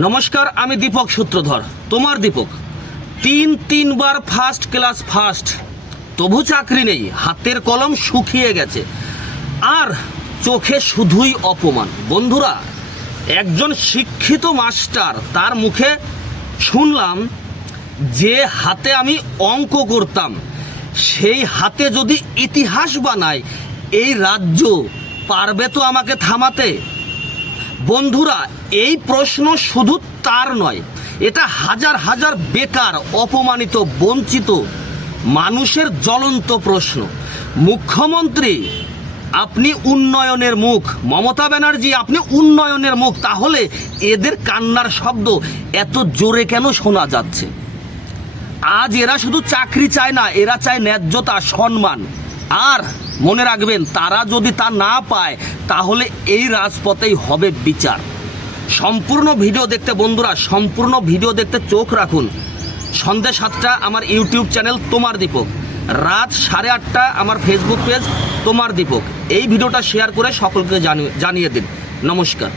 নমস্কার, আমি দীপক সূত্রধর, তোমার দীপক। তিনবার ফার্স্ট ক্লাস ফার্স্ট, তবু চাকরি নেই, হাতের কলম শুকিয়ে গেছে, আর চোখে শুধুই অপমান। বন্ধুরা, একজন শিক্ষিত মাস্টার, তার মুখে শুনলাম যে হাতে আমি অঙ্ক করতাম, সেই হাতে যদি ইতিহাস বানায়, এই রাজ্য পারবে তো আমাকে থামাতে? বন্ধুরা, এই প্রশ্ন শুধু তার নয়, এটা হাজার হাজার বেকার, অপমানিত, বঞ্চিত মানুষের জ্বলন্ত প্রশ্ন। মুখ্যমন্ত্রী, আপনি উন্নয়নের মুখ, মমতা ব্যানার্জি আপনি উন্নয়নের মুখ, তাহলে এদের কান্নার শব্দ এত জোরে কেন শোনা যাচ্ছে? আজ এরা শুধু চাকরি চায় না, এরা চায় ন্যায্যতা, সম্মান। আর মনে রাখবেন, তারা যদি তা না পায়, তাহলে এই রাজপথেই হবে বিচার। সম্পূর্ণ ভিডিও দেখতে বন্ধুরা, সম্পূর্ণ ভিডিও দেখতে চোখ রাখুন। সন্ধ্যে 7টা আমার ইউটিউব চ্যানেল তোমার দীপক, রাত 8:30 আমার ফেসবুক পেজ তোমার দীপক। এই ভিডিওটা শেয়ার করে সকলকে জানিয়ে দিন। নমস্কার।